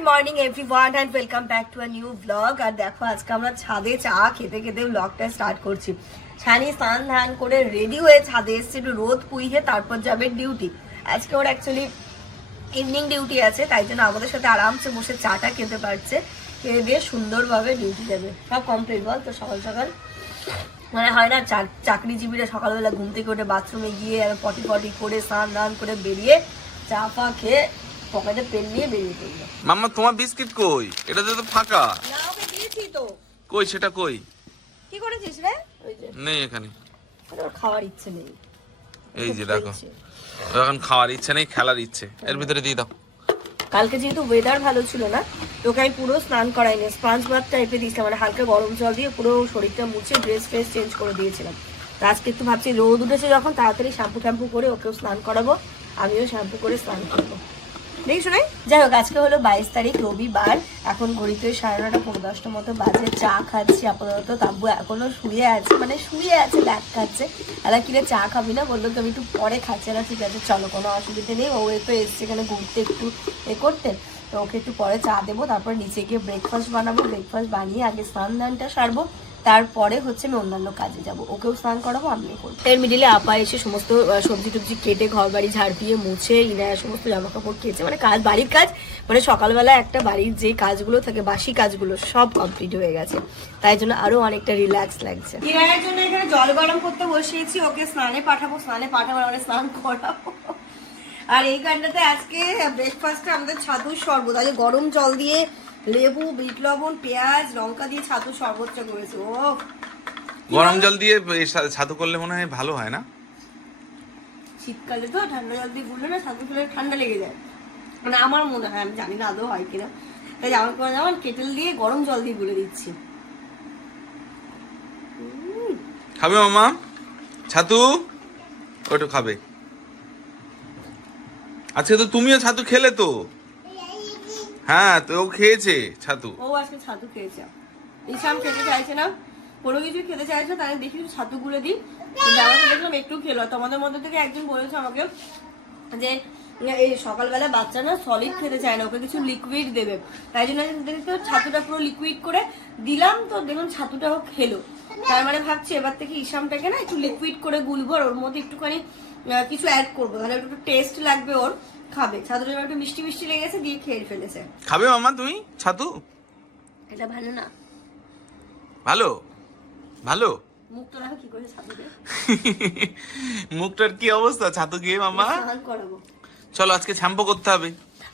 Good morning everyone and welcome back to a new blog. আর দেখো আজকে আমরা ছাদে চা খেতে খেতে ব্লগটা স্টার্ট করছি। ছানি স্নান ধান করে রেডি হয়ে ছাদে এসছে, একটু রোদ পুইয়ে তারপর যাবে ডিউটি। আজকে ওর অ্যাকচুয়ালি ইভিনিং ডিউটি আছে, তাই জন্য আমাদের সাথে আরামসে বসে চাটা খেতে পারছে। খেয়ে দিয়ে সুন্দরভাবে ডিউটি যাবে। সব কমপ্লিট বল তো। সকাল সকাল মানে হয় না চাকরিজীবীরা সকালবেলা ঘুম থেকে উঠে বাথরুমে গিয়ে পটি পটি করে স্নান দান করে বেরিয়ে চা ফা খেয়ে পকেটে পেন নিয়ে বেরিয়ে পড়লো। মাম্মা তোমার বিস্কিট কই? এটা তো ফাঁকা। না ওকে দিয়েছি তো। কই সেটা কই? কি করেছিস রে? ওই যে নেই এখানে। ওর খাওয়ার ইচ্ছে নেই। এই যে দেখো, এখন খাওয়ার ইচ্ছে নেই, খেলার ইচ্ছে। এর ভিতরে দিয়ে দাও। কালকে যেহেতু ওয়েদার ভালো ছিল না, তোকে আমি পুরো স্নান করাইনি, স্পঞ্জ বাথ টাইপে দিয়েছিলাম, মানে হালকা গরম জল দিয়ে পুরো শরীরটা মুছে ড্রেস ফ্রেস চেঞ্জ করে দিয়েছিলাম। তো আজকে একটু ভাবছি রোদ উঠেছে যখন, তাড়াতাড়ি শ্যাম্পু ট্যাম্পু করে ওকেও স্নান করাবো, আমিও শ্যাম্পু করে স্নান করবো। দেখি শোনাই। যাই হোক, আজকে হলো 22 তারিখ রবিবার। এখন ঘড়িতে 9:30 পৌনে 10টা মতো বাজে। চা খাচ্ছি আপাতত। তাব্বু এখনো শুয়ে আছে, মানে শুয়ে আছে, ব্যাগ খাচ্ছে। এলা কিরে চা খাবি না? বললো তো আমি একটু পরে খাচ্ছি না। ঠিক আছে চলো, কোনো অসুবিধা নেই। ও তো এসছে এখানে ঘুরতে, একটু করতে, তো ওকে একটু পরে চা দেবো, তারপর নিচে গিয়ে ব্রেকফাস্ট বানাবো। ব্রেকফাস্ট বানিয়ে আগে স্নান দানটা সারবো, তারপরে হচ্ছে আমি অন্যান্য কাজে যাব। ওকেও স্নান করাবো, আমিও করবো। এর মিডিলে আপা এসে সমস্ত সবজি টবজি কেটে ঘর বাড়ি ঝাড় দিয়ে মুছে ইনায়া সমস্ত জামা কাপড় খেয়েছে, মানে কাজ, বাড়ির কাজ, মানে সকালবেলা একটা বাড়ির যে কাজগুলো থাকে বাসি কাজগুলো সব কমপ্লিট হয়ে গেছে, তাই জন্য আরো অনেকটা রিল্যাক্স লাগছে। ইনায়ার জন্য এখানে জল গরম করতে বসিয়েছি, ওকে স্নানে পাঠাবো মানে স্নান করাবো। আর এই গানটাতে আজকে ব্রেকফাস্টে আমাদের ছাতুর শরবত, আজকে গরম জল দিয়ে লেবু, বিট লবণ, পেঁয়াজ, লঙ্কা দিয়ে ছাতুর শরবতটা করেছে। ও গরম জল দিয়ে ছাতু করলে মনে হয় ভালো হয় না? শীতকালে তো ঠান্ডা জল দিয়ে গুললে না ছাতু খেলে ঠান্ডা লেগে যায়, মানে আমার মনে হয়, আমি জানি না আদৌ হয় কিনা। তাই যেমন কেটেল দিয়ে গরম জল দিয়ে গুলে দিচ্ছি। খাবে মামা ছাতু? ওটা খাবে। আজকে তো তুমিও ছাতু খেলে তো। হ্যাঁ, তো ও খেয়েছে ছাতু। ও আজকে ছাতু খেয়েছে। ইসাম খেতে চাইছে না, কোনো কিছু খেতে চাইছে, তাই দেখি ছাতু গুলে দিই। দেখলাম একটু খেলো। তোমাদের মধ্যে থেকে একজন বলেছে আমাকে যে এই সকালবেলা বাচ্চা না সলিড খেতে চায় না, ওকে কিছু লিকুইড দেবে, তাই জন্য তো ছাতুটা পুরো লিকুইড করে দিলাম। তো দেখুন ছাতুটাও খেলো। তার মানে ভাবছি এবার থেকে ইসামটাকে না একটু লিকুইড করে গুলবো, আর ওর মধ্যে একটুখানি কিছু অ্যাড করবো, তাহলে একটু টেস্ট লাগবে ওর, খাবে। ছাতুটা একটু মিষ্টি মিষ্টি লেগেছে, দিয়ে খেয়ে ফেলেছে। খাবে মামা তুমি ছাতু? এটা ভালো না? ভালো ভালো। মুখটা রাখো কি করে ছাতু দিয়ে। মুখটার কি অবস্থা ছাতু খেয়ে মামা? স্নান করাবো। চলো আজকে শ্যাম্পু করতে হবে।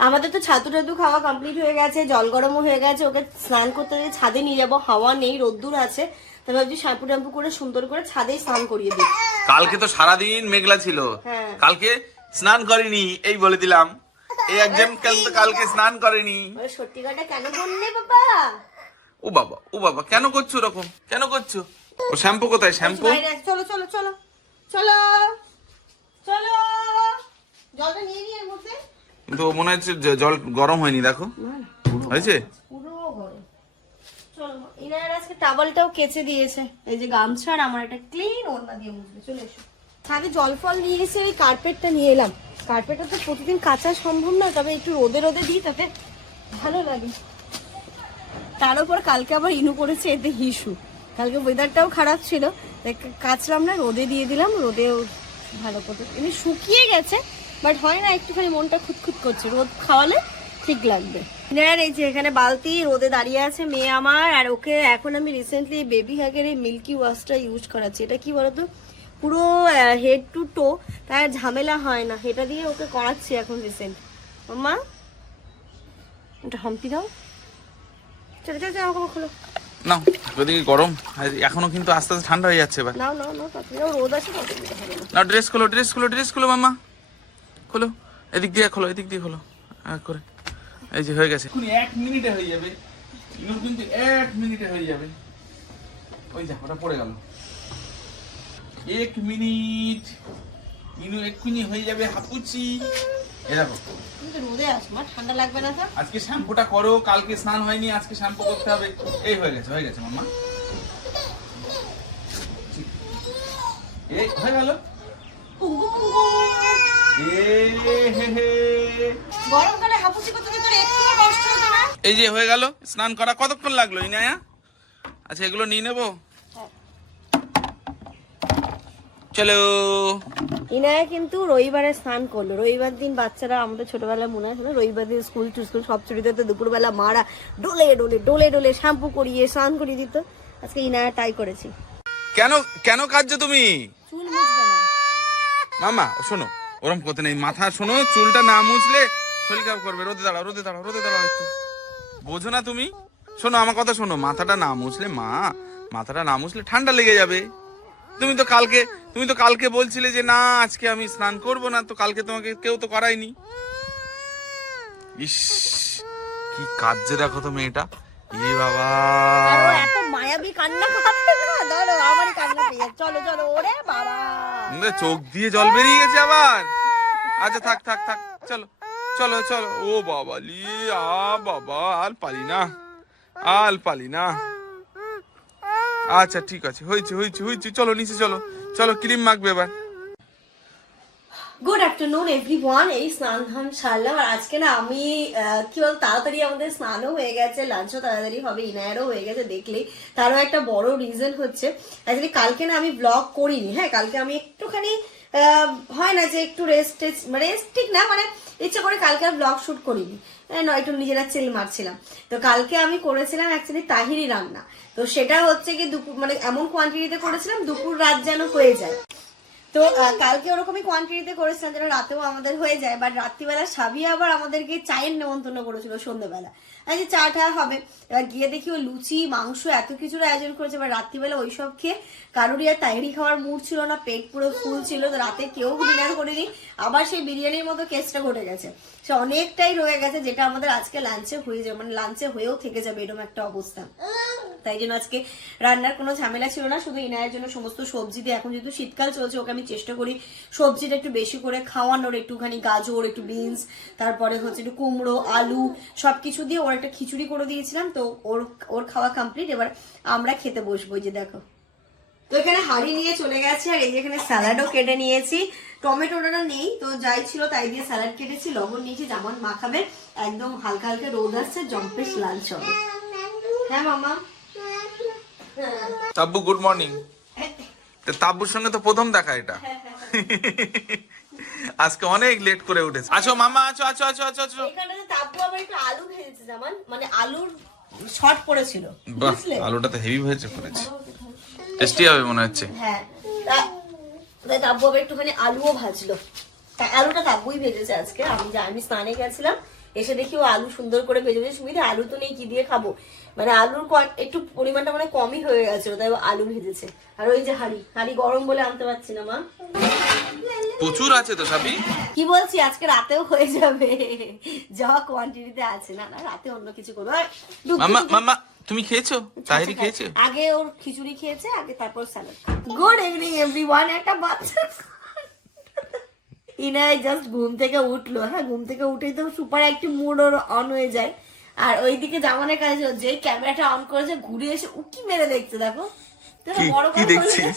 আমাদের তো ছাতু টাতু খাওয়া কমপ্লিট হয়ে গেছে, জল গরমও হয়ে গেছে। ওকে স্নান করতে দিয়ে ছাদে নিয়ে যাবো, হাওয়া নেই, রোদ্দুর আছে, তাই ভাবছি শ্যাম্পু ট্যাম্পু করে সুন্দর করে ছাদেই স্নান করিয়ে দিই। কালকে তো সারাদিন মেঘলা ছিল, কালকে স্নান করেনি এই বলে দিলাম। এই একজন কালকে স্নান করেনি। সত্যি কথা কেন বললে বাবা? ও বাবা কেন করছো এরকম? কেন করছো? ও শ্যাম্পু কোথায়? শ্যাম্পু চলো চলো চলো চলো চলো, জলটা নিয়ে নিয়ে এর মধ্যে। কিন্তু মনে হচ্ছে জল গরম হয়নি, দেখো হয়েছে পুরো গরম। চলো, ইনার আজকে টাওয়ালটাও কেচে দিয়েছে, এই যে গামছা আর আমার একটা ক্লিন ওড়না দিয়ে মুছবে। চলে এসো। ছাদে জল ফল নিয়ে এসে এই কার্পেটটা নিয়ে এলাম। কার্পেটটা তো প্রতিদিন কাচা সম্ভব না, তবে একটু রোদে রোদে দিই, তাতে ভালো লাগে। তার উপর কালকে আবার ইনু করেছে এতে হিসু। কালকে ওয়েদারটাও খারাপ ছিল, তাই কাচলাম না, রোদে দিয়ে দিলাম। রোদেও ভালো করে এমনি শুকিয়ে গেছে, বাট হয় না, একটুখানি মনটা খুঁতখুত করছে। রোদ খাওয়ালে ঠিক লাগবে। এই যে এখানে বালতি রোদে দাঁড়িয়ে আছে মেয়ে আমার, আর ওকে এখন আমি রিসেন্টলি বেবি হ্যাগের এই মিল্কি ওয়াশটা ইউজ করাচ্ছি। এটা কি বলতো, পুরো হেড টু টো, তাই ঝামেলা হয় না, এটা দিয়ে ওকে করাচ্ছি এখন রিসেন্ট। মাম্মা এটা হাম্পি দাও। চলো চলো চলো, খোলো না, যদি গরম এখনো কিন্তু আস্তে আস্তে ঠান্ডা হয়ে যাচ্ছে। এবার নাও নাও নাও, রোদ আছে না। ড্রেস খোলো মাম্মা, খোলো। এদিক দিয়ে খোলো, এদিক দিয়ে খোলো করে। এই যে হয়ে গেছে, 1 মিনিটে হয়ে যাবে। ইনুর কিন্তু 1 মিনিটে হয়ে যাবে। ওই যা, ওটা পড়ে গেল। 1 মিনিট, ইনু এক্ষুনি হয়ে যাবে হাপুচি। রোদে আসবো, ঠান্ডা লাগবে না? আজকে শ্যাম্পুটা করো, কালকে স্নান হয়নি, আজকে শ্যাম্পু করতে হবে। এই হয়ে গেছে মাম্মা, এই হয়ে গেল। গরমকালে হাপুচি করতে তোর একটু কষ্ট হতো না? এই যে হয়ে গেল স্নান করা। কতক্ষণ লাগলো ইনায়া? আচ্ছা এগুলো নিয়ে নেবো, চলো। ইনায়া কিন্তু রবিবারে স্নান করলো। রবিবার দিন বাচ্চারা, আমাদের ছোটবেলায় মনে আছে না, রবিবার দিন স্কুল সব ছুটিতে তো দুপুরবেলা মারা ডোলে ডোলে ডোলে ডোলে শ্যাম্পু করিয়ে স্নান করিয়ে দিত। আজকে ইনায়া তাই করেছি। কেন কেন কাঁদছো তুমি? চুল মুছবে না মামা, শোনো, ওরম করতে নেই। মাথা শোনো, চুলটা না মুছলে শরীর খারাপ করবে। রোদে দাঁড়াও, রোদে দাঁড়াও, রোদে দাঁড়াও একটু। বোঝো না তুমি? শোনো আমার কথা শোনো, মাথাটা না মুছলে মাথাটা না মুছলে ঠান্ডা লেগে যাবে। তুমি তো কালকে বলছিলে যে না আজকে আমি স্নান করব না, তো কালকে তোমাকে কেউ তো করায়নি। ইস, কি কাঁদছে দেখো তো মেয়েটা। এ বাবা, আর ও এত মায়াবী কান্না কাঁদছে না, ধরো আমারই কান্না পেয়ে যাচ্ছে। চলো চলো, ওরে বাবা, চোখ দিয়ে জল বেরিয়ে গেছে আবার। আচ্ছা থাক থাক থাক, চলো চলো চলো। ও বাবা লি, বাবা আর পালি না। আচ্ছা ঠিক আছে, হয়েছে, চলো নিচে চলো, চলো ক্রিম মাখবে এবার। Good afternoon everyone. এই স্নান ধান সারলাম। আর আজকে না আমি কি বল, তাড়াতাড়ি আমাদের স্নানও হয়ে গেছে, লাঞ্চও তাড়াতাড়ি হবে, ইনায়ারও হয়ে গেছে। দেখলেই তারও একটা বড় রিজন হচ্ছে অ্যাকচুয়ালি কালকে না আমি ব্লগ করিনি। হ্যাঁ, কালকে আমি একটুখানি হয় না যে একটু রেস্ট ঠিক না, মানে ইচ্ছা করে কালকে আর ব্লগ শুট করিনি, একটু নিজেরা চিল মারছিলাম। তো কালকে আমি করেছিলাম অ্যাকচুয়ালি তাহিরি রান্না। তো সেটা হচ্ছে কি দুপুর, মানে এমন কোয়ান্টিটিতে করেছিলাম দুপুর রাত যেন হয়ে যায়। তো কালকে ওরকমই কোয়ান্টিটিতে করেছিলাম যেন রাতেও আমাদের হয়ে যায়। বাট রাত্রিবেলা সাবিয়া আবার আমাদেরকে চায়ের নেমন্তন্ন করেছিল সন্ধ্যেবেলা, যে চাটা হবে। এবার গিয়ে দেখি ও লুচি মাংস এত কিছুর আয়োজন করেছে। এবার রাত্রিবেলা ওইসব খেয়ে কারোরই আর তাইরি খাওয়ার মুড ছিল না, পেট পুরো ফুল ছিল। তো রাতে কেউ ডিনার করিনি। আবার সেই বিরিয়ানির মতো কেসটা ঘটে গেছে, সে অনেকটাই রয়ে গেছে, যেটা আমাদের আজকে লাঞ্চে হয়ে যাবে, মানে লাঞ্চে হয়েও থেকে যাবে এরকম একটা অবস্থা। তাই জন্য আজকে রান্নার কোনো ঝামেলা ছিল না, শুধু ইনায়ের জন্য সমস্ত সবজি দিয়ে, এখন যেহেতু শীতকাল চলছে ওকে আমি চেষ্টা করি সবজিটা একটু বেশি করে খাওয়ানোর। একটুখানি গাজর, একটু বিনস, তারপরে হচ্ছে একটু কুমড়ো, আলু সবকিছু দিয়ে ওর একটা খিচুড়ি করে দিয়েছিলাম। তো ওর খাওয়া কমপ্লিট। এবার আমরা খেতে বসবো। যে দেখো, তো এখানে হাঁড়ি নিয়ে চলে গেছে। আর এই যে এখানে স্যালাডও কেটে নিয়েছি, টমেটোটা নেই তো যাই ছিল তাই দিয়ে স্যালাড কেটেছি, লবণ নিয়েছি, যেমন মাখাবে। একদম হালকা হালকা রোদ আসছে, জম্পেশ লাঞ্চ হবে। হ্যাঁ মামা। Tabu good morning. তাব্বুর সঙ্গে তো প্রথম দেখা এটা। আজকে অনেক লেট করে উঠেছে। আছো মামা, আছো। এখানে তাব্বু আবার একটু আলু ভেজেছে, যেমন মানে আলুর শর্ট পড়েছিল, বুঝলে? আলুটা তো হেভি ভেজে করেছে, টেস্টি হবে মনে হচ্ছে। হ্যাঁ, তাই তাব্বু আবার একটুখানি আলুও ভাজলো। আলুটা তাব্বুই ভেজেছে আজকে। আমি স্নানে গেছিলাম, এসে দেখি ও আলু সুন্দর করে ভেজে সুবিধা। আলু তো নেই, কি দিয়ে খাবো, মানে আলুর একটু পরিমাণটা মানে কমই হয়ে গেছিল, তাই আলু ভেজেছে। আর ওই যে হাঁড়ি গরম বলে আনতে পারছি না মা, প্রচুর আছে তো সাবি। কি বলছি, আজকে রাতেও হয়ে যাবে যা কোয়ান্টিটিতে আছে। না রাতে অন্য কিছু করবো। মামা তুমি খেয়েছো? তাহিরি খেয়েছো? আগে ওর খিচুড়ি খেয়েছে আগে, তারপর স্যালাড। Good evening everyone. একটা বাচ্চা ইনাই জাস্ট ঘুম থেকে উঠলো। হ্যাঁ, ঘুম থেকে উঠেই তো সুপার একটি মুড ওর অন হয়ে যায়। আর ওইদিকে জামানের কাছে যে ক্যামেরাটা অন করেছে, ঘুরে এসে উকি মেরে দেখছে। দেখো কি দেখছিস,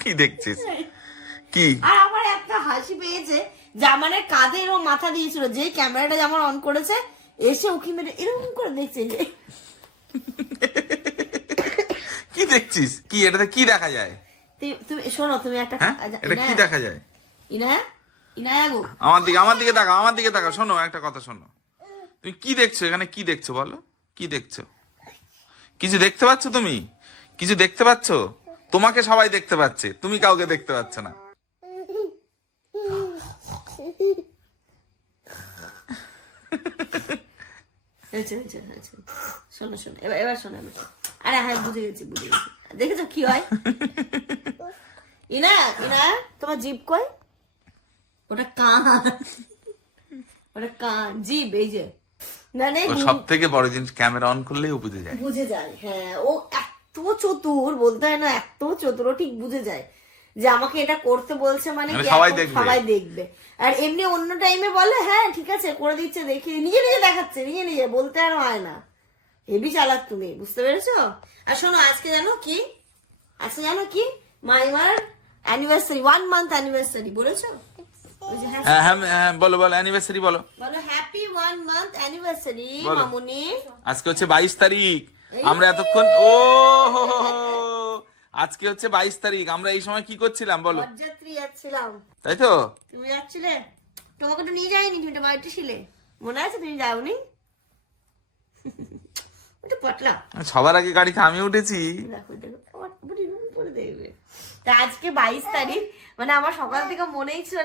কি দেখছিস কি? আর আমার একটা হাসি পেয়েছে, জামানের কাঁধে এরকম মাথা দিয়েছিল, যেই ক্যামেরাটা জামান অন করেছে এসে উকি মেরে এরকম করে দেখছে। যে কি দেখছিস? কি এটাতে কি দেখা যায়? তুমি শোনো, তুমি একটা এটা কি দেখা যায়? ইনায়া গো, আমার দিকে তাকা। শোনো একটা কথা শোনো, তুমি কি দেখছো এখানে? কি দেখছো বলো, কি দেখছো? কিছু দেখতে পাচ্ছ? তুমি কিছু দেখতে পাচ্ছ? তোমাকে সবাই দেখতে পাচ্ছে, তুমি কাউকে দেখতে পাচ্ছ না। শোনো এবার শোনো। আরে হ্যাঁ, বুঝে গেছি। দেখেছো কি হয়? ইনা তোমার জিভ কই? ওটা কান জিভ, এই যে মানে সব থেকে বড় জিনিস, ক্যামেরা অন করলেই ও বুঝে যায়। হ্যাঁ, ও এত চতুর, বলতে হয় না, এত চতুর। ও ঠিক বুঝে যায় যে আমাকে এটা করতে বলছে, মানে সবাই দেখবে। আর এমনি অন্য টাইমে বলে হ্যাঁ ঠিক আছে করে দিচ্ছে, দেখি নিজে দেখাচ্ছে, নিজে বলতে আর হয় না। হেবি চালাক তুমি, বুঝতে পেরেছো? আর শোনো, আজকে জানো কি মাইমার অ্যানিভার্সারি, 1 month অ্যানিভার্সারি, বলেছো? ওই যে হ্যাঁ হ্যাঁ হ্যাঁ হ্যাঁ, বলো বলো অ্যানিভার্সারি বলো। বলো হ্যাপি 1 মান্থ অ্যানিভার্সারি বলো। মামুনি। আজকে হচ্ছে 22 তারিখ। আমরা এতক্ষণ ও হো হো হো। আজকে হচ্ছে 22 তারিখ, আমরা এই সময় কি করছিলাম বলো? বরযাত্রী যাচ্ছিলাম। তাই তো? তুমি যাচ্ছিলে? তোমাকে তো নিয়ে যাইনি, তুমি তো বাড়িতে ছিলে, মনে আছে তুমি যাওনি? ওটা পটলা সবার আগে গাড়িতে আমি উঠেছি। দেখো দেখো আমার বুড়ি রুম পরে দেখবে। তা আজকে 22 তারিখ, মানে আমার সকাল থেকে মনেই ছিল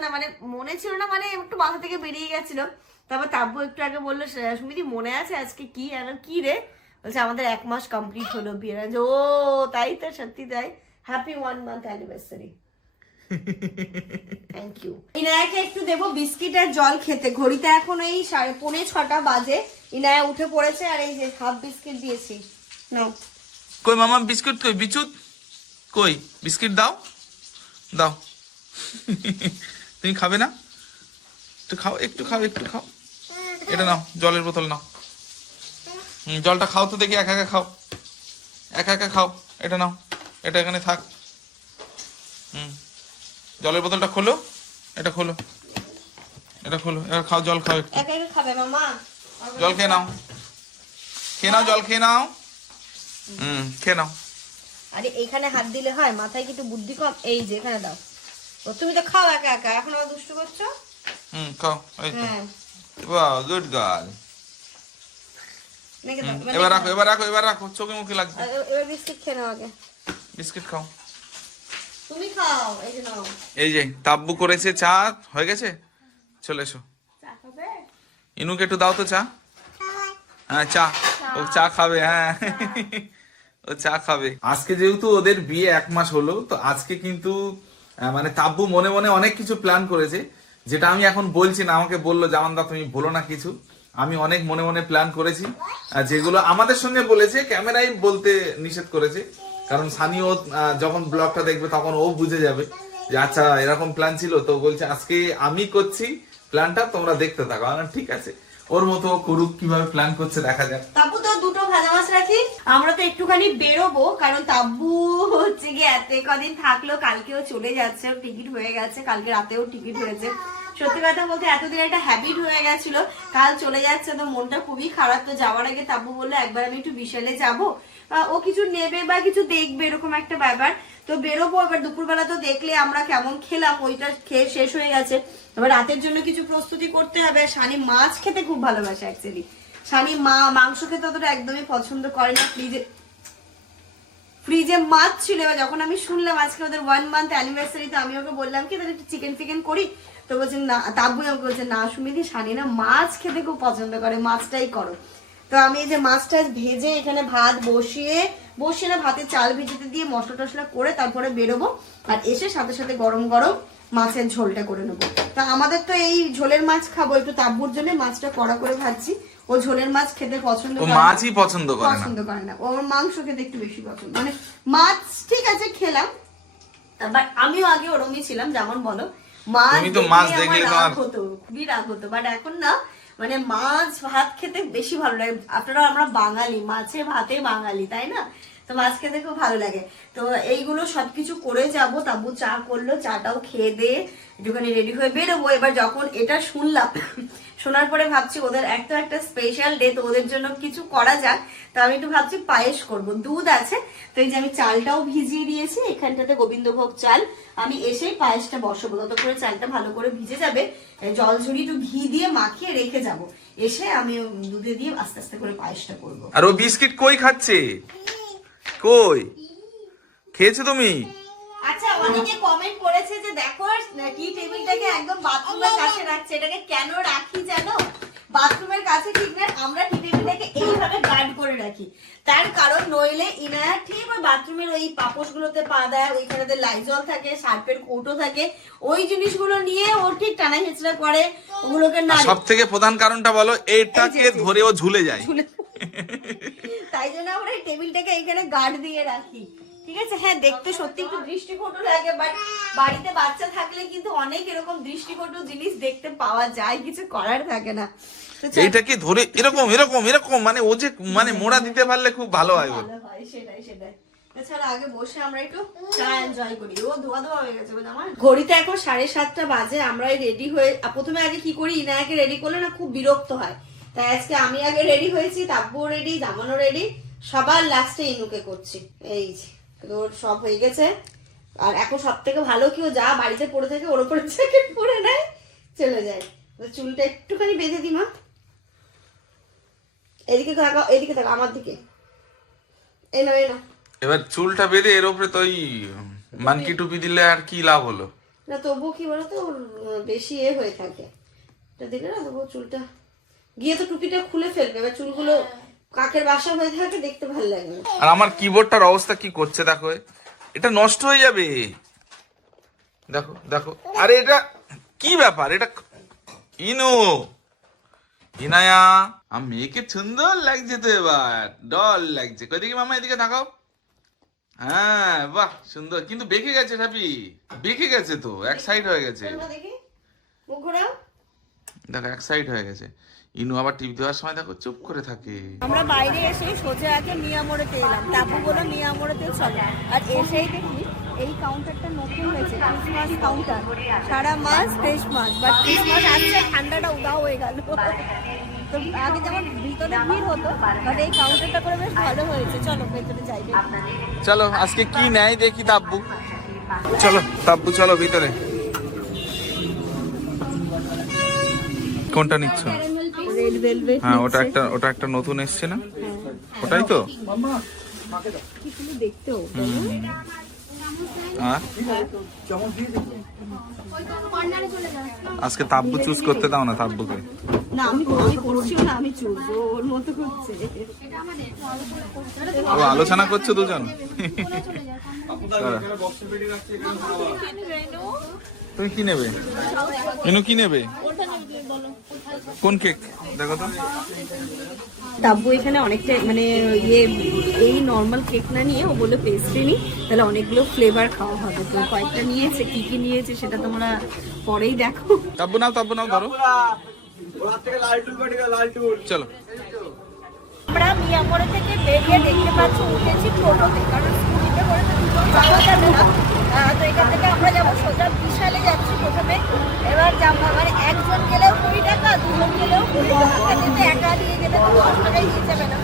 না, মানে একটু মাথা থেকে বেরিয়ে গেছিল। তারপর তাব্বু একটু আগে বললো, সুমিদি মনে আছে আজকে কি? আর কি রে? বলছে আমাদের 1 মাস কমপ্লিট হলো বিয়ের। আমি বলছি, ও তাই তো, সত্যি তাই। Happy 1 month anniversary. Thank you. ইনায়াকে একটু দেবো বিস্কিট আর জল খেতে। ঘড়িতে এখন এই 5:45 বাজে। ইনায়া উঠে পড়েছে, আর এই যে হাফ বিস্কিট দিয়েছি, নাও। কই মামা বিস্কুট কই? বিচুত কই? বিস্কিট দাও দাও। তুমি খাবে না? একটু খাও একটু খাও একটু খাও। এটা নাও, জলের বোতল নাও। জলটা খাও তো দেখি, একা একা খাও, একা একা খাও। এটা নাও, এটা এখানে থাক। জলের বোতলটা খোলো, এটা খোলো, এটা খোলো, এবার খাও, জল খাও একটু। একা একা খাবে মামা? জল খেয়ে নাও, খেয়ে নাও, জল খেয়ে নাও। খেয়ে নাও। আরে এখানে হাত দিলে হয়? মাথায় কিছু বুদ্ধি কম। এই যে এখানে দাও। ও তুমি তো খাও একা একা, এখন আবার দুষ্টু করছো। খাও, এই তো। হ্যাঁ বাহ, গুড গার্ল। নাকি দাও, এবার রাখো, এবার রাখো, এবার রাখো, চোখে মুখে লাগবে। এবার বিস্কিট খেয়ে নাও আগে। বিস্কিট খাও। তুমি খাও, এই যে নাও। এই যে তাব্বু করেছে চা, হয়ে গেছে, চলে এসো। চা খাবে? ইনুকে একটু দাও তো চা। হ্যাঁ চা, ও চা খাবে, হ্যাঁ ও চা খাবে। আজকে যেহেতু ওদের বিয়ে 1 মাস হলো, তো আজকে কিন্তু মানে তাব্বু মনে মনে অনেক কিছু প্ল্যান করেছে, যেটা আমি এখন বলছি না। আমাকে বললো জামানদা তুমি বলো না কিছু। আমি অনেক মনে মনে প্ল্যান করেছি, যেগুলো আমাদের সঙ্গে বলেছে, ক্যামেরায় বলতে নিষেধ করেছে। কারণ সানিও যখন ব্লগটা দেখবে তখন ও বুঝে যাবে যে আচ্ছা এরকম প্ল্যান ছিল। তো বলছে আজকে আমি করছি প্ল্যানটা, তোমরা দেখতে থাকো। ঠিক আছে, ওর মতো করুক, কিভাবে প্ল্যান করছে দেখা যাক। তাব্বু তো 2টো ভাজা মাছ রাখি। আমরা তো একটুখানি বেরোবো, কারণ তাব্বু হচ্ছে গিয়ে এত কদিন থাকলো, কালকেও চলে যাচ্ছে, টিকিট হয়ে গেছে, কালকে রাতেও টিকিট হয়েছে। সত্যি কথা বলতে এতদিন একটা হ্যাবিট হয়ে গেছিল, কাল চলে যাচ্ছে, তো মনটা খুবই খারাপ। তো যাওয়ার আগে তাব্বু বললো একবার আমি একটু বিশালে যাবো, ও কিছু নেবে বা কিছু দেখবে, এরকম একটা ব্যাপার। তো বেরোবো। এবার দুপুরবেলা তো দেখলে আমরা কেমন খেলাম, ওইটা খেয়ে শেষ হয়ে গেছে। এবার রাতের জন্য কিছু প্রস্তুতি করতে হবে। সানি মাছ খেতে খুব ভালোবাসে অ্যাকচুয়ালি। সানি মাংস খেতে অতটা একদমই পছন্দ করে না। ফ্রিজে মাছ ছিল। এবার যখন আমি শুনলাম আজকে ওদের 1 মান্থ অ্যানিভার্সারি, তো আমি ওকে বললাম কি তাহলে একটু চিকেন ফিকেন করি। তো বলছেন না, তাব্বু আমাকে বলছে না সুমিদি, সানি না মাছ খেতে খুব পছন্দ করে, মাছটাই করো। তো আমি এই যে মাছটা ভেজে এখানে ভাত বসিয়ে না, ভাতে চাল ভিজেতে দিয়ে মশলা টশলা করে তারপরে বেরোবো। আর এসে সাথে সাথে গরম গরম মাছের ঝোলটা করে নেবো। তা আমাদের তো এই ঝোলের মাছ খাবো, একটু তাব্বুর জন্য মাছটা কড়া করে ভাজছি। ও ঝোলের মাছ খেতে পছন্দ করে, মাছই পছন্দ করে না। ওর মাংস খেতে একটু বেশি পছন্দ। মানে মাছ ঠিক আছে খেলাম, বাট আমিও আগে ওরমই ছিলাম, যেমন বলো মাছ দেখলে রাগ হতো, খুবই রাগ হতো। বাট এখন না, মানে মাছ ভাত খেতে বেশি ভালো লাগে। আপনারা আমরা বাঙালি, মাছে ভাতে বাঙালি, তাই না? তো মাছ খেতে খুব ভালো লাগে। তো এইগুলো সবকিছু করে যাবো। তাব্বু চা করলো, চাটাও খেয়ে দিয়ে একটুখানি রেডি হয়ে বেরোবো। এবার যখন এটা শুনলাম, শোনার পরে ভাবছি ওদের একটা স্পেশাল ডে, তো ওদের জন্য কিছু করা যাক। তো আমি একটু ভাবছি পায়েস করব। দুধ আছে, তো এই যে আমি চালটাও ভিজিয়ে দিয়েছি, এখানটাতে গোবিন্দভোগ চাল। আমি এসেই পায়েসটা বসাবো, তত করে চালটা ভালো করে ভিজে যাবে। জল ঝরিয়ে একটু ঘি দিয়ে মাখিয়ে রেখে যাব। এসে আমি দুধে দিয়ে আস্তে আস্তে করে পায়েসটা করবো। আর ও বিস্কিট কই খাচ্ছে? কই খেয়েছো তুমি? আচ্ছা, অনেকে কমেন্ট করেছে যে দেখো টি টেবিলটাকে একদম বাথরুমের কাছে রাখছে। এটাকে কেন রাখি জানো? বাথরুমের কাছে ঠিক না, আমরা টি টেবিলটাকে এইভাবে গার্ড করে রাখি। তার কারণ নইলে ইনায়া ঠিক ওই বাথরুমের ওই পাপোশগুলোতে পা দেয়, ওইখানেতে লাইজল থাকে, সার্পের কৌটো থাকে, ওই জিনিসগুলো নিয়ে ও ঠিক টানা হেঁচড়া করে, ওগুলোকে না। সব থেকে প্রধান কারণটা বলো, এটাকে ধরে ও ঝুলে যায়। তাই জন্য আমরা এই টেবিলটাকে এখানে গার্ড দিয়ে রাখি। ঠিক আছে, হ্যাঁ দেখতে সত্যি একটু দৃষ্টিকটু লাগে, বাট বাড়িতে বাচ্চা থাকলে কিন্তু অনেক এরকম দৃষ্টিকটু জিনিস দেখতে পাওয়া যায়, কিছু করার থাকে না। এইটাকে ধরে এরকম এরকম এরকম, মানে ও যে মানে মোড়া দিতে পারলে খুব ভালো হয়। সেটাই এছাড়া আগে বসে আমরা একটু চা এনজয় করি। ও ধোয়া ধোয়া হয়ে গেছে আমার। ঘড়িতে এখন 7:30 বাজে। আমরা রেডি হয়ে প্রথমে আগে কি করি, ইনায়াকে রেডি করলে না খুব বিরক্ত হয়, তাই আজকে আমি আগে রেডি হয়েছি, তাব্বুও রেডি, জামানও রেডি, সবার লাস্টে ইনুকে করছি। এই যে ওর সব হয়ে গেছে। আর এখন সব থেকে ভালো কি, ও যা বাড়িতে পড়ে থাকে ওর উপরে জ্যাকেট পরে নেয়, চলে যায়। চুলটা একটুখানি বেঁধে দি মা, এদিকে থাকা, এদিকে থাকা আমার দিকে, এই না এই না। এবার চুলটা বেঁধে এর উপরে তো ওই মানকি টুপি দিলে আর কি লাভ হলো? না তবুও কি বলতো ওর বেশি হয়ে থাকে, এটা দিলে না তবুও চুলটা গিয়ে তো টুপিটা খুলে ফেলবে, এবার চুলগুলো কাকের বাসা হয়ে থাকে, দেখতে ভালো লাগে না। আর আমার কিবোর্ডটার অবস্থা কি করছে দেখো, এটা নষ্ট হয়ে যাবে। দেখো দেখো, আরে এটা কি ব্যাপার? এটা ইনু, ইনায়া, আমি মেয়েকে সুন্দর লাগছে তো, এবার ডল লাগছে। কই দেখি মামা, এদিকে তাকাও। হ্যাঁ বাহ সুন্দর, কিন্তু বেঁকে গেছে ঠাপি, বেঁকে গেছে তো, এক সাইড হয়ে গেছে। দেখো এক সাইড হয়ে গেছে। ইনু আবার টিভি দেওয়ার সময় দেখো চুপ করে থাকে। আমরা বাইরে এসে সোজা আগে মিয়ামোড়েতে এলাম, তাবু বলে মিয়ামোড়েতে চলো। আর এসেই দেখি এই কাউন্টারটা নতুন হয়েছে, ক্রিসমাস কাউন্টার, সারা মাস ক্রিসমাস, বাট ক্রিসমাস আসছে ঠান্ডাটা উদাও হয়ে গেল। তো আগে যেমন ভিতরে ভিড় হতো, বাট এই কাউন্টারটা করে বেশ ভালো হয়েছে। চলো ভেতরে যাই। চলো আজকে কি নেয় দেখি তাব্বু। চলো তাব্বু চলো ভিতরে। কোনটা নিচ্ছ? Red velvet. হ্যাঁ ওটা একটা নতুন এসছে না, ওটাই তো। কি সুন্দর দেখতেও। আজকে তাব্বু চুজ করতে দাও না তাব্বুকে। না আমি করছি না, আমি চুজ, ওর মতো করছে। ও আলোচনা করছো দুজন। তুমি কি নেবে? ইনু কি নেবে? কোন কেক দেখো তো। তাব্বু এখানে অনেকটা মানে এই নর্মাল কেক না নিয়ে ও বলে পেস্ট্রি নি, তাহলে অনেকগুলো ফ্লেভার খাওয়া হবে। তো কয়েকটা নিয়েছে, কি কি নিয়েছে সেটা তোমরা পরেই দেখো। তাব্বু নাও ধরো। চলো আমরা মিয়ামোড়ে থেকে বেরিয়ে দেখতে পাচ্ছি উঠেছি টোটোতে, কারণ স্কুটিতে করে তো দুজন যাওয়া যাবে না। তো এখান থেকে আমরা যাবো সোজা বিশালে যাচ্ছি প্রথমে। এবার যাবো মানে একজন গেলেও 20 টাকা, দুজন গেলেও 20 টাকা, কিন্তু একা নিয়ে গেলে তো 10 টাকাই দিয়ে যাবে না।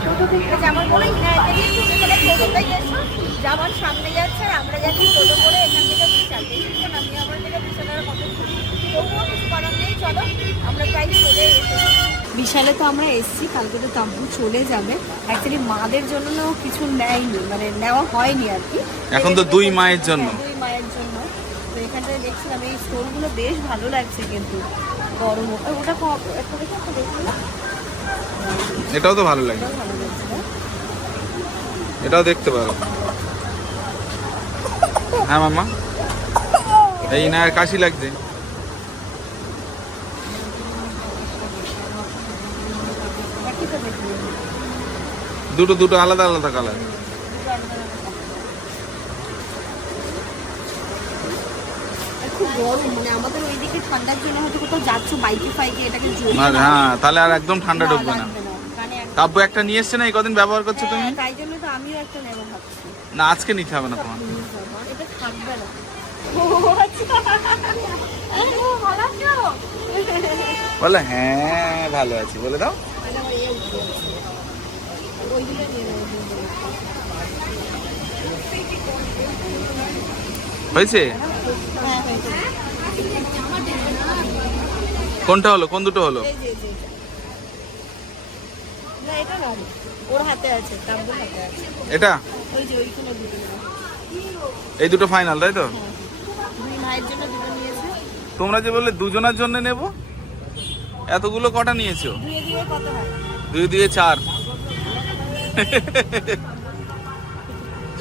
যেমন বলে ইনায়াকে দিয়ে তুমি গেলে টোটোতেই গেছো, যেমন সামনে যাচ্ছে আর আমরা যাচ্ছি টোটো করে এখান থেকে বিশাল। দেখছি না মিয়ামোড়ে থেকে বিশালের কত, তবুও কিছু করার নেই, চলো আমরা যাই চলে এসেছি। বিশালে তো আমরা এসেছি, কালকে তো তাব্বু চলে যাবে। অ্যাকচুয়ালি মাদের জন্য না কিছু নেয়নি, মানে নেওয়া হয়নি আর কি। এখন তো 2 মায়ের জন্য। 2 মায়ের জন্য। তো এখানটায় দেখছিলাম এই স্টোরগুলো বেশ ভালো লাগছে, কিন্তু গরম ওটা একটা দেখে একটা দেখি না, এটাও তো ভালো লাগে, ভালো লাগছে না? এটাও দেখতে পারো। হ্যাঁ মামা, এই না কাশি লাগছে। দুটো আলাদা আলাদা কালার। খুব গরম, মানে আমাদের ওইদিকে ঠান্ডার জন্য হয়তো কোথাও যাচ্ছ বাইকে ফাইকে, এটাকে হ্যাঁ তাহলে আর একদম ঠান্ডা ঢুকবে না। তাব্বু একটা নিয়ে এসছে না, এই কদিন ব্যবহার করছো তুমি? তাই জন্য তো আমিও একটা নেবো ভাবছি। না আজকে নিতে হবে না তোমার, এটা থাকবে না। বলে হ্যাঁ ভালো আছি বলে দাও। হয়েছে? কোনটা হলো, কোন দুটো হলো? এটা এই দুটো ফাইনাল তাই তো? তোমরা যে বললে দুজনের জন্য নেব, এতগুলো কটা নিয়েছো? 2 দিয়ে 4।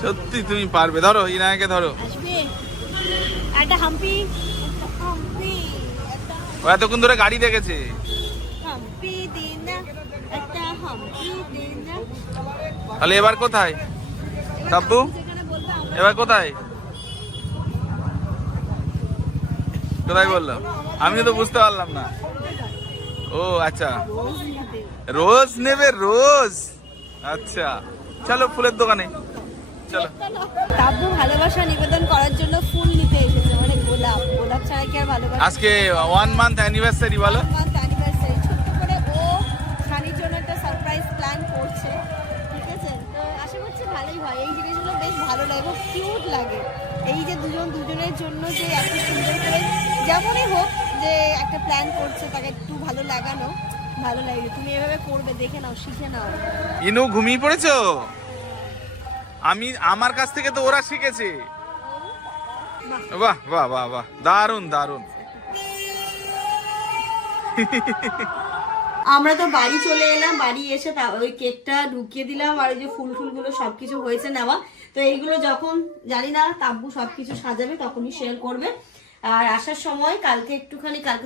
সত্যি তুমি পারবে। ধরো ইনায়াকে ধরো। ও এতক্ষণ ধরে গাড়ি দেখেছে। তাহলে এবার কোথায় তাব্বু? এবার কোথায় বললো? আমিও তো বুঝতে পারলাম না। ও আচ্ছা, রোজ নেবে, রোজ। আচ্ছা চলো ফুলের দোকানে। চলো। তাব্বু ভালোবাসা নিবেদন করার জন্য ফুল নিতে এসেছে, মানে গোলাপ। গোলাপ ছাড়া কি আর ভালোবাসা? আজকে 1 মান্থ অ্যানিভার্সারি বলো। অ্যানিভার্সারি ছোট্ট করে ও শানির জন্য একটা সারপ্রাইজ প্ল্যান করছে, ঠিক আছে? তো আশা করছি ভালোই হয়। এই জিনিসগুলো বেশ ভালো লাগে, কিউট লাগে। এই যে দুজনের জন্য যে এত সুন্দর করে যেমনই হোক যে একটা প্ল্যান করছে, তাকে একটু ভালো লাগানো ভালো লাগে। তুমি এভাবে করবে, দেখে নাও, শিখে নাও। ইনু ঘুমিয়ে পড়েছো? আমার কাছ থেকে তো ওরা শিখেছে। বাহ বাহ বাহ বাহ, দারুন দারুন। আমরা তো বাড়ি চলে এলাম, বাড়ি এসে ওই কেকটা ঢুকিয়ে দিলাম, আর ওই যে ফুলগুলো সবকিছু হয়েছে নেওয়া। তো এইগুলো যখন জানি না তাব্বু সবকিছু সাজাবে তখনই শেয়ার করবে। আর আসার সময় কালকে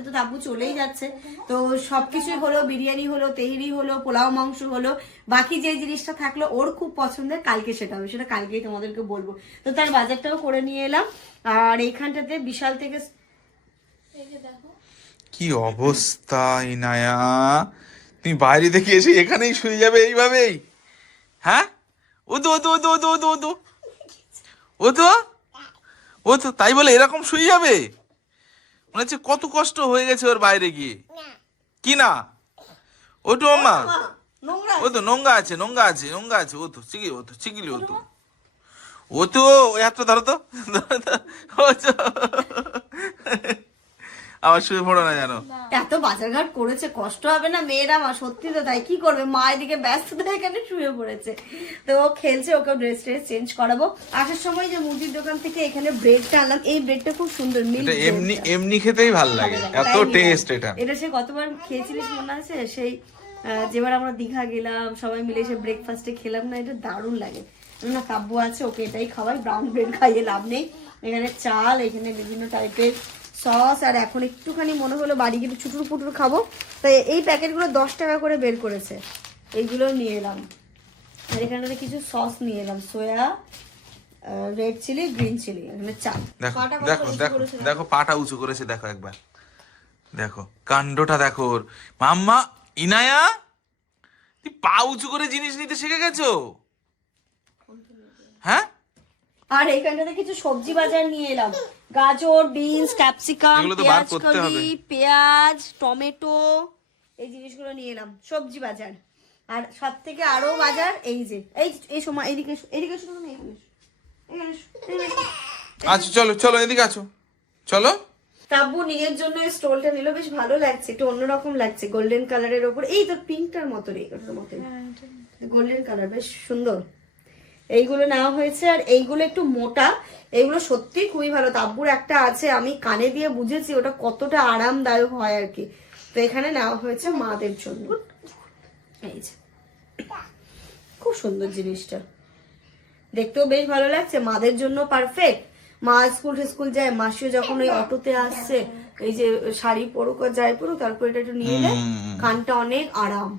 তো তাব্বু চলেই যাচ্ছে, তো সবকিছুই হলো, বিরিয়ানি হলো, তেহেরি হলো, পোলাও মাংস হলো, বাকি যে জিনিসটা থাকলো ওর খুব পছন্দের, কালকে সেটা হবে, সেটা কালকেই তোমাদেরকে বলবো। তো তার বাজারটাও করে নিয়ে এলাম। আর এইখানটাতে বিশাল থেকে কি অবস্থা ইনায়া, তুমি বাইরে থেকে এসে এখানেই শুয়ে যাবে এইভাবেই? হ্যাঁ, ও তো ও তো ও তো ও তো ও তো ও তো ও তো ও তো তাই বলে এরকম শুয়ে যাবে? মনে হচ্ছে কত কষ্ট হয়ে গেছে ওর বাইরে গিয়ে। কি না, ওটু মা, নোংরা ও তো নোংরা আছে নোংরা আছে নোংরা আছে, ও তো চিকিলি ও তো ওই হাতটা ধরো তো, ও তো। আবার শুয়ে পড়ো না জানো। এত বাজারঘাট করেছে, কষ্ট হবে না মেয়েরা? মা সত্যি তো তাই, কি করবে, মা এদিকে ব্যস্ততা এখানে শুয়ে পড়েছে। তো ও খেলছে, ওকে ড্রেস চেঞ্জ করাবো। আসার সময় যে মুদির দোকান থেকে এখানে ব্রেডটা আনলাম, এই ব্রেডটা খুব সুন্দর, এটা এমনি এমনি খেতেই ভালো লাগে, এত টেস্ট এটা। এটা সে কতবার খেয়েছিলিস মনে আছে? সেই যেবার আমরা দীঘা গেলাম সবাই মিলে এসে ব্রেকফাস্টে খেলাম না, এটা দারুণ লাগে না? কাব্বু আছে, ওকে এটাই খাওয়াই, ব্রাউন ব্রেড খাইয়ে লাভ নেই। এখানে চাল, এখানে বিভিন্ন টাইপের সস, আর এখন একটুখানি মনে হলো বাড়ি গিয়ে চুটুর পুটুর খাবো, তাই এই প্যাকেটগুলো 10 টাকা করে বের করেছে, এইগুলো নিয়ে এলাম। আর এখানে কিছু সস নিয়ে এলাম, সোয়া, রেড চিলি, গ্রিন চিলি, এখানে চাল। দেখো দেখো দেখো দেখো, পাটা উঁচু করেছে, দেখো একবার, দেখো কাণ্ডটা দেখো ওর। মাম্মা ইনায়া, তুই পা উঁচু করে জিনিস নিতে শিখে গেছো? হ্যাঁ, আর এইখানটাতে কিছু সবজি বাজার নিয়ে এলাম, গাজর, বিনস, ক্যাপসিকাম, পেঁয়াজ কলি, পেঁয়াজ, টমেটো, এই জিনিসগুলো নিয়ে এলাম, সবজি বাজার। আর সব থেকে আরো বাজার এই যে এই সময় এইদিকে শুধু না, আচ্ছা চলো চলো এদিকে আছো, চলো। তাব্বু নিজের জন্য এই স্টোলটা নিল, বেশ ভালো লাগছে, একটু অন্যরকম লাগছে, গোল্ডেন কালারের ওপর, এই তো পিঙ্কটার মতো রে, ওটার মতো গোল্ডেন কালার, বেশ সুন্দর। এইগুলো নেওয়া হয়েছে, আর এইগুলো একটু মোটা, এইগুলো সত্যি খুবই ভালো। তাব্বুর একটা আছে, আমি কানে দিয়ে বুঝেছি ওটা কতটা আরামদায়ক হয় আর কি। তো এখানে নেওয়া হয়েছে মাদের জন্য, এই যে খুব সুন্দর জিনিসটা, দেখতেও বেশ ভালো লাগছে, মাদের জন্য পারফেক্ট। মা স্কুল যায়, মাসিও যখন ওই অটোতে আসছে, এই যে শাড়ি পরুক আর যাই পরুক, তারপর এটা একটু নিয়ে এলে কানটা অনেক আরাম,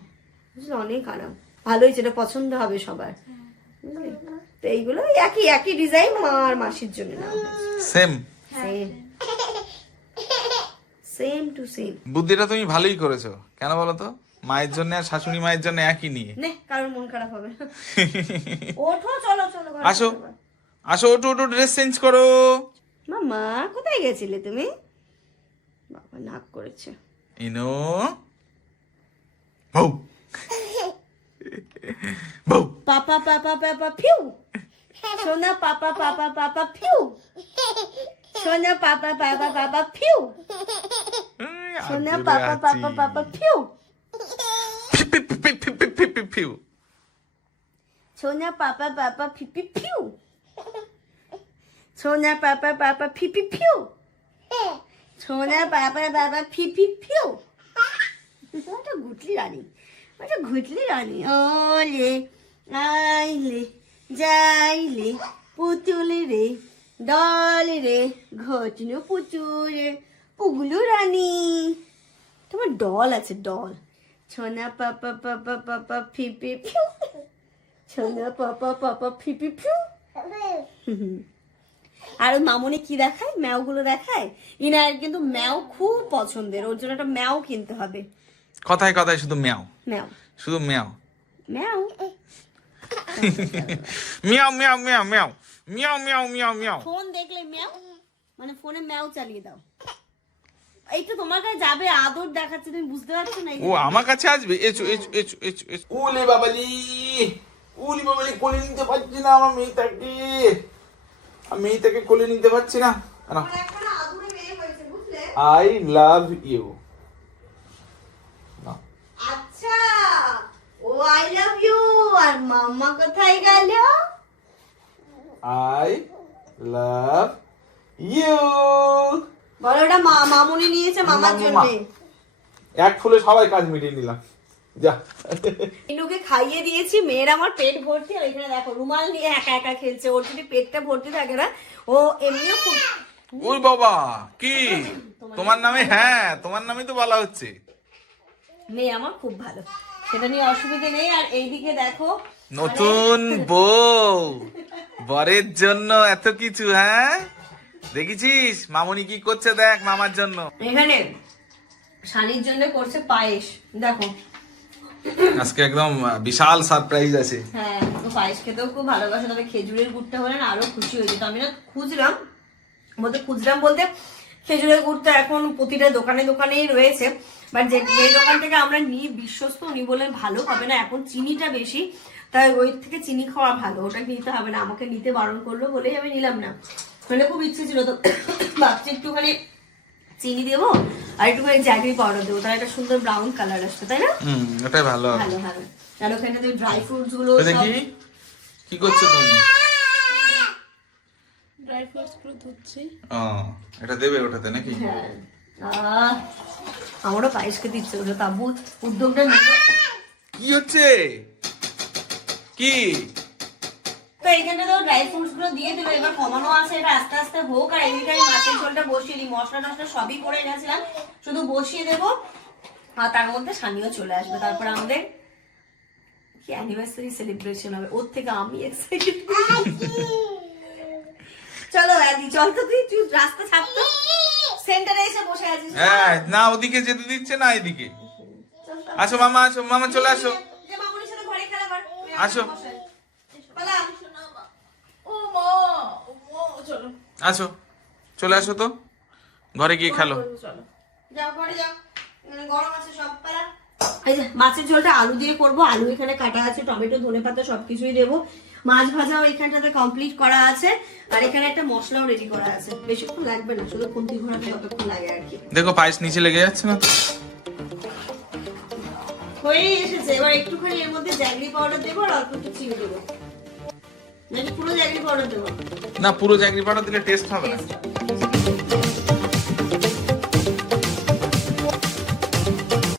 বুঝলে, অনেক আরাম, ভালো হয়েছে, এটা পছন্দ হবে সবার। তো এইগুলো একই ডিজাইন, মা আর মাসির জন্য নেওয়া হয়েছে, সেম টু সেম। বুদ্ধিটা তুমি ভালোই করেছো, কেন বলো তো? মায়ের জন্য আর শাশুড়ি মায়ের জন্য একই নিয়ে নে, কারোর মন খারাপ হবে। ওঠো, চলো চলো, আসো আসো, ওটো ওটো, ড্রেস চেঞ্জ করো। মামা কোথায় গেছিলে তুমি? বাবা নাক করেছে। ইনো বউ বউ, পাপা পাপা পাপা ফিউ, সোনা পাপা পাপা পাপা ফিউ, সোনা পাপা পাপা পাপা ফিউ, সোনা পাপা পাপা পাপা ফিউ, ফিউ, সোনা পাপা পাপা ফিপি ফিউ, সোনা পাপা পাপা ফিপি ফিউ, সোনা পাপা পাপা ফিপি ফিউ। ওটা ঘুটলি রানী, ওলে আইলে যাইলে পুতুল রে, ডল রে, ঘটনু পুতুরে, পুগলু রানী। তোমার ডল আছে, ডল। সোনা পাপা পাপা পাপা ফিপি ফিউ, সোনা পাপা পাপা ফিপি ফিউ। আর ওই মামুনি কি দেখায়, ম্যাওগুলো দেখায়। ইনার কিন্তু ম্যাও খুব পছন্দের, ওর জন্য একটা ম্যাও কিনতে হবে। কথায় কথায় শুধু ম্যাও ম্যাও শুধু ম্যাও ম্যাও। মিয়াও মিয়াও মিয়াও মিয়াও মিয়াও মিয়াও মিয়াও মিয়াও। ফোন দেখলে ম্যাও, মানে ফোনে ম্যাও চালিয়ে দাও। এইটা তোমার কাছে যাবে, আদর দেখাচ্ছে, তুমি বুঝতে পারছো না? ও আমার কাছে আসবে, এসো এসো এসো এসো এসো। ওলে বাবালি, ওলে বাবালি, কোলে নিতে পারছি না আমার মেয়েটাকে, আমি মেয়েটাকে কোলে নিতে পারছি না। I love you. আচ্ছা, ও আই লাভ ইউ, আর মাম্মা কোথায় গেল? I love you. বলো ওটা মামুনি নিয়েছে মামার জন্য। এক ফুলে সবাই কাজ মিটিয়ে নিলাম, যা। ইনুকে খাইয়ে দিয়েছি, মেয়ের আমার পেট ভর্তি, আর এখানে দেখো রুমাল নিয়ে একা একা খেলছে। ওর যদি পেটটা ভর্তি থাকে না, ও এমনিও খুব। ওই বাবা, কি তোমার নামে? হ্যাঁ, তোমার নামে তো বলা হচ্ছে। মেয়ে আমার খুব ভালো, সেটা নিয়ে অসুবিধা নেই। আর এইদিকে দেখো নতুন বউ, বরের জন্য এত কিছু। হ্যাঁ, দেখেছিস মামুনি কি করছে? দেখ মামার জন্য। এখানে শানির জন্য করছে পায়েস, দেখো। আজকে একদম বিশাল সারপ্রাইজ আছে। হ্যাঁ, তো পায়েস খেতেও খুব ভালোবাসে, তবে খেজুরের গুড়টা হলে না আরো খুশি হয়েছে। তো আমি না খুঁজলাম বলতে খেজুরের গুড়টা এখন প্রতিটা দোকানে দোকানেই রয়েছে, বাট যে দোকান থেকে আমরা নিই বিশ্বস্ত, উনি বলেন ভালো হবে না, এখন চিনিটা বেশি, তাই ওই থেকে চিনি খাওয়া ভালো, ওটা নিতে হবে না। আমাকে নিতে বারণ করলো বলেই আমি নিলাম না, মানে খুব ইচ্ছে ছিল। তো ভাবছি একটুখানি চিনি দেবো আর একটুখানি জ্যাগরি পাউডার দেবো, তাহলে একটা সুন্দর ব্রাউন কালার আসবে, তাই না? ওটাই ভালো হবে। ভালো হবে। আর ওখানে যে ড্রাই ফ্রুটস গুলো, দেখি কি করছো তুমি? ড্রাই ফ্রুটস গুলো ধুচ্ছি। ও, এটা দেবে ওটাতে নাকি? হ্যাঁ, আমারও পায়েস খেতে ইচ্ছে হলো, তাবু উদ্যোগটা নিল। কি হচ্ছে কি? তো এইখানটা তো ড্রাই ফ্রুটস গুলো দিয়ে দেবো, এবার কমানো আছে, এটা আস্তে আস্তে হোক। আর এদিকে আমি মাছের ঝোলটা বসিয়ে দিই, মশলা টসলা সবই করে গেছিলাম, শুধু বসিয়ে দেবো। আর তার মধ্যে সানিও চলে আসবে, তারপর আমাদের কি অ্যানিভার্সারি সেলিব্রেশন হবে, ওর থেকে আমি এক্সাইটেড। চলো আদি, চল তো, তুই রাস্তা ছাড়তো, সেন্টারে এসে বসে আছিস। হ্যাঁ, না ওদিকে যেতে দিচ্ছে না, এদিকে আসো মামা, আসো মামা, চলে আসো, যে মামুনির সাথে ঘরে খেলা কর, আসো চলো আসো, চলে আসো তো, ঘরে গিয়ে খেলো। যাও ঘরে যাও, এখানে গরম আছে সব পালা। এই যে মাছের ঝোলটা আলু দিয়ে করব, আলু এখানে কাটা আছে, টমেটো ধনেপাতা সবকিছুই দেবো। মাছ ভাজাও এখানটাতে কমপ্লিট করা আছে, আর এখানে একটা মশলাও রেডি করা আছে। বেশিক্ষণ লাগবে না, শুধু খুন্তি ঘোরাতে কতক্ষণ লাগে আর কি। দেখো পায়েস নিচে লেগে যাচ্ছে না? হয়েই এসেছে, এবার একটুখানি এর মধ্যে জ্যাগরি পাউডার দেবো আর অল্প একটু চিনি দেবো, নাকি পুরো জ্যাগরি পাউডার দেবো? না, পুরো জ্যাগরি পাউডার দিলে টেস্ট হবে না। টেস্ট